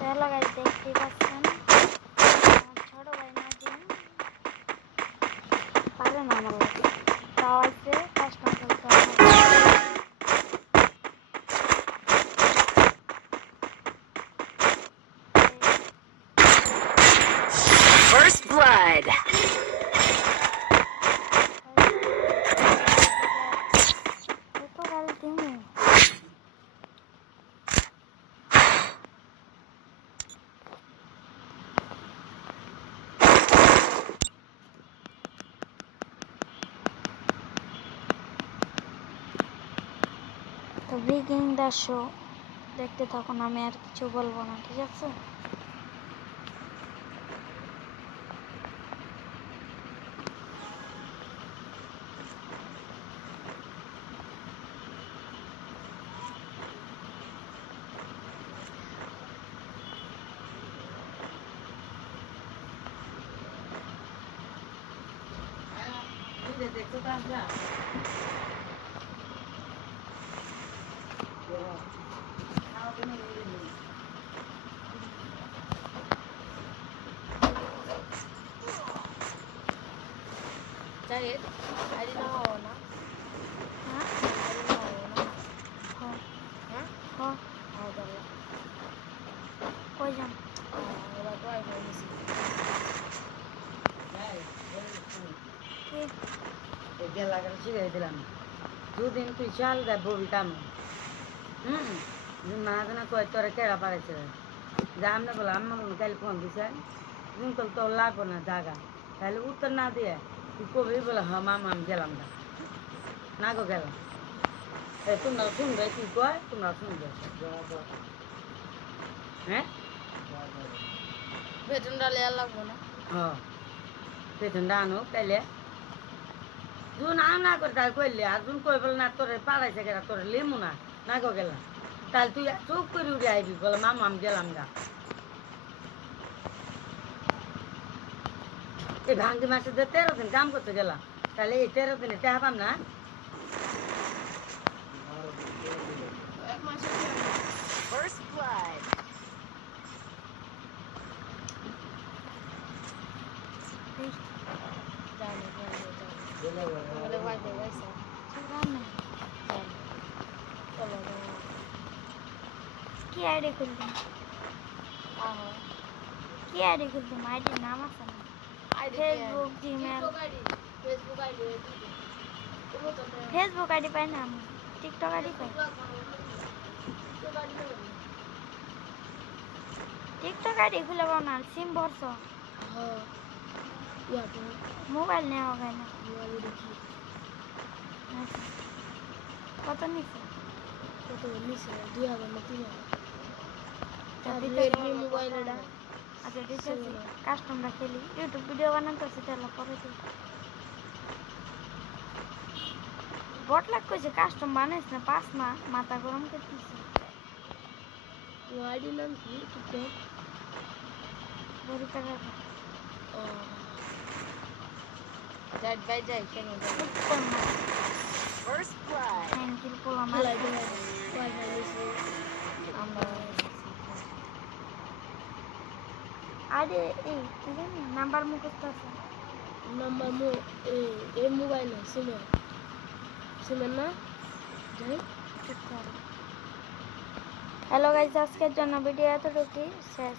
Hello guys, দেখতেই পাচ্ছেন আমার ছোট ভাই নাজিম পারে না আমার লাগে তাও আছে কাস্টম খেলতে First blood. তো গাল দিমু তো বিগিং দ্য শো দেখতে থাকুন, আমি আর কিছু বলবো না, ঠিক আছে? Jahit, ada nama mana? হ্যাঁ Ada nama mana? হ্যাঁ Hah? হ্যাঁ Ada lah. কই যান? Orang tua yang mesti. কি গেলা গেলে শিখাই দিলাম দুদিন তুই চাল দেয় ববি কাম না জানা কয় তোরা কেরা পারেছে যা আমরা বলে আম্মা কাল ফোন দিছে রিঙ্কল তো লাগবো না জাগা তাহলে উত্তর না দিয়ে তুই কবি বলে হ মামা আমি গেলাম না গো গেলাম তোমরা শুনবে তুই কয় তোমরা শুনবে হ্যাঁ Betul dah lihat lah mana? হ্যাঁ পেছনটা আনো তাইলে জুন না করে তাই কইলে আর জুন কই বলে না তোরে পাড়াইছে গেলা তোরে লেমু না গো গেলাম তাহলে তুই চুপ করে উঠে আইবি বলে মামা আমি গেলাম গা এই ভাঙ্গি মাসে যে 13 দিন কাম করতে গেলাম তাহলে এই 13 দিনে টাকা পাম না First blood. Jangan, jangan. Boleh wajib guys. রান্না Kalau কি আইডি খুলবেন? ah, কি আইডি খুলবেন? আইডির নাম আছে না? Facebook, Gmail. Facebook ID. Kamu tahu tak? Facebook ID পাই না আমি, টিকটক আইডি পাই। টিকটক আইডি খুলে পাও না, সিম ভরছ, Oh, ya tu. মোবাইল নেওয়া হয় না। Lalu dikit. আচ্ছা, কত নিচ্ছে? Kau tahu ni saya dia apa mati ya? তা Tapi দিতে Redmi mobile ada. আচ্ছা ঠিক আছে, কাস্টমটা খেলি, ইউটিউব ভিডিও বানাতেছি, তাহলে পরে দিই। বট লাগ কইছে কাস্টম বানাইছ না, পাস না, মাথা গরম করতেছে। ID nam ki TikTok. বড় টাকা Oh. Jad by jad kena jad. উত্তম না, First blood. থ্যাংক ইউ পোলাম। Kalau dia wifi ni sih. Amba. আরে এই কি জানি নাম্বার মুখস্থ আছে। Nama mu mobile ni sini. Sini na? Jai. Hello guys, আজকের জন্য ভিডিও এতটুকুই শেষ।